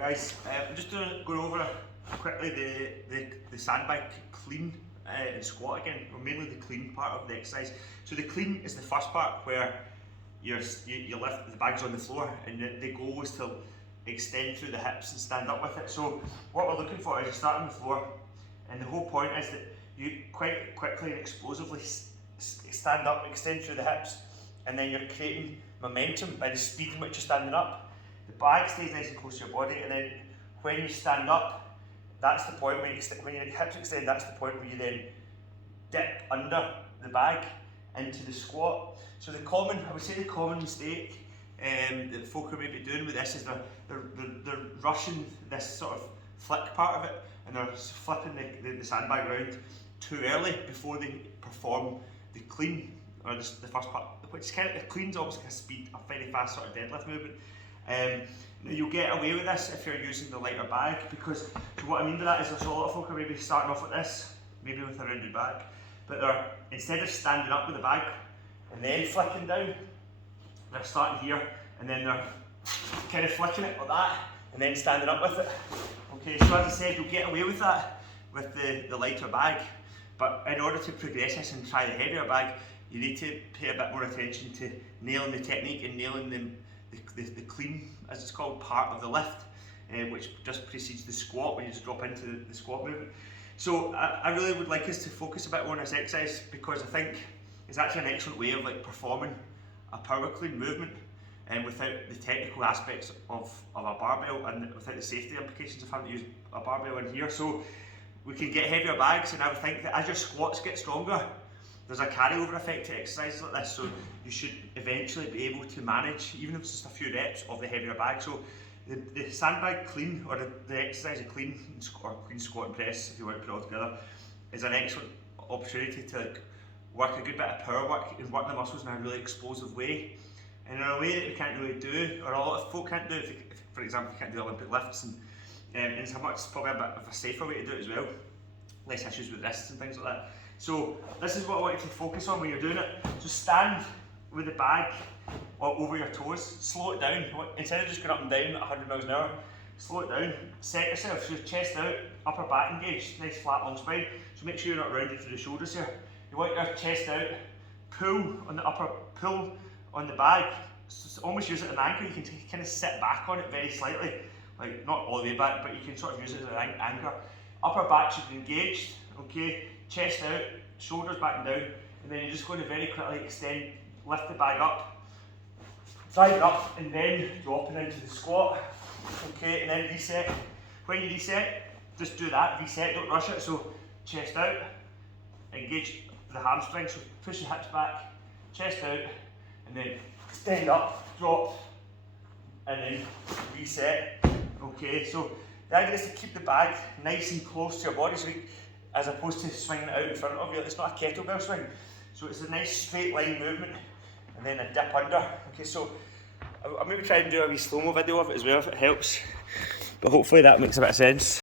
Guys, I'm just going over quickly the sandbag clean and squat again, or mainly the clean part of the exercise. So the clean is the first part where you lift the bags on the floor, and the goal is to extend through the hips and stand up with it. So what we're looking for is you start on the floor, and the whole point is that you quite quickly and explosively stand up, extend through the hips, and then you're creating momentum by the speed in which you're standing up. The bag stays nice and close to your body, and then when you stand up, that's the point when your hips extend, that's the point where you then dip under the bag into the squat. So I would say the common mistake that folk are maybe doing with this is they're rushing this sort of flick part of it, and they're flipping the sandbag around too early before they perform the clean, or the first part, which is kind of, the clean's almost like a very fast sort of deadlift movement. You'll get away with this if you're using the lighter bag, because so what I mean by that is there's a lot of folk are maybe starting off with this, maybe with a rounded bag, but they're, instead of standing up with the bag and then flicking down, they're starting here and then they're kind of flicking it like that and then standing up with it. Okay, so as I said, you'll get away with that with the lighter bag, but in order to progress this and try the heavier bag, you need to pay a bit more attention to nailing the technique and nailing the clean, as it's called, part of the lift, which just precedes the squat when you just drop into the squat movement. So I really would like us to focus a bit more on this exercise, because I think it's actually an excellent way of performing a power clean movement, and without the technical aspects of a barbell and without the safety implications of having to use a barbell in here. So we can get heavier bags, and I would think that as your squats get stronger, there's a carryover effect to exercises like this, so you should eventually be able to manage, even if it's just a few reps of the heavier bag. So the sandbag clean, or the exercise of clean, or clean squat and press, if you want to put it all together, is an excellent opportunity to work a good bit of power work and work the muscles in a really explosive way, and in a way that we can't really do, or a lot of folk can't do, if for example you can't do Olympic lifts, and it's probably a bit of a safer way to do it as well, less issues with wrists and things like that. So this is what I want you to focus on when you're doing it. So stand with the bag over your toes, slow it down. Instead of just going up and down at 100 miles an hour, slow it down. Set yourself, so chest out, upper back engaged, nice flat long spine. So make sure you're not rounded through the shoulders here. You want your chest out, pull on the bag, so almost use it as an anchor. You can kind of sit back on it very slightly, like not all the way back, but you can sort of use it as an anchor. Upper back should be engaged, okay? Chest out, shoulders back and down, and then you're just going to very quickly extend, lift the bag up, drive it up, and then dropping into the squat, okay, and then reset. When you reset, just do that, reset, don't rush it. So chest out, engage the hamstring, so push the hips back, chest out, and then stand up, drop, and then reset. Okay, so the idea is to keep the bag nice and close to your body, so as opposed to swinging it out in front of you. It's not a kettlebell swing, so it's a nice straight line movement and then a dip under. Okay, so I'll maybe try and do a wee slow-mo video of it as well if it helps, but hopefully that makes a bit of sense.